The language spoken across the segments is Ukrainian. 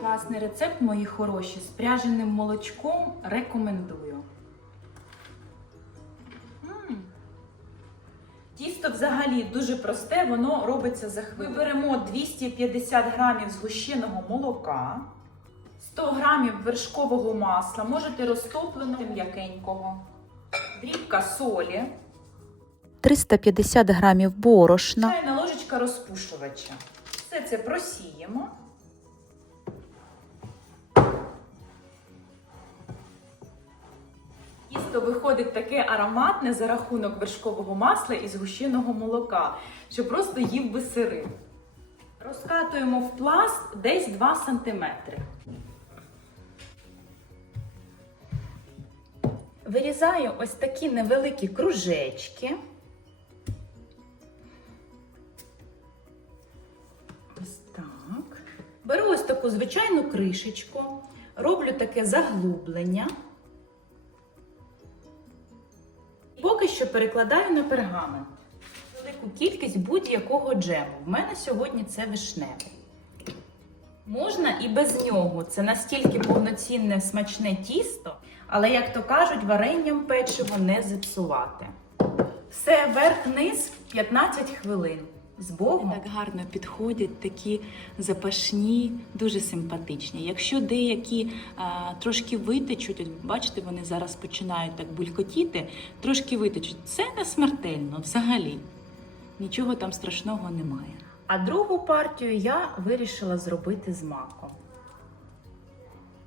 Класний рецепт, мої хороші, з пряженим молочком рекомендую. М. Тісто взагалі дуже просте, воно робиться за хвилину. Ми беремо 250 грамів згущеного молока, 100 грамів вершкового масла, можете розтопленого м'якенького, дрібка солі, 350 грамів борошна, чайна ложечка розпушувача. Все це просіємо. Тісто виходить таке ароматне за рахунок вершкового масла і згущеного молока, що просто їв би сири. Розкатуємо в пласт десь 2 см. Вирізаю ось такі невеликі кружечки. Ось так. Беру ось таку звичайну кришечку, роблю таке заглублення. Поки що перекладаю на пергамент. Велику кількість будь-якого джему. В мене сьогодні це вишневий. Можна і без нього. Це настільки повноцінне смачне тісто, але, як то кажуть, варенням печиво не зіпсувати. Все верх-низ 15 хвилин. З Богом. Так гарно підходять, такі запашні, дуже симпатичні. Якщо деякі а, трошки витечуть, от бачите, вони зараз починають так булькотіти, трошки витечуть. Це не смертельно взагалі. Нічого там страшного немає. А другу партію я вирішила зробити з маком.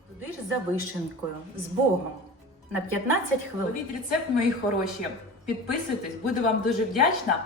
Туди ж за вишенкою, з Богом. На 15 хвилин. Ловіть рецепт, мої хороші. Підписуйтесь, буду вам дуже вдячна.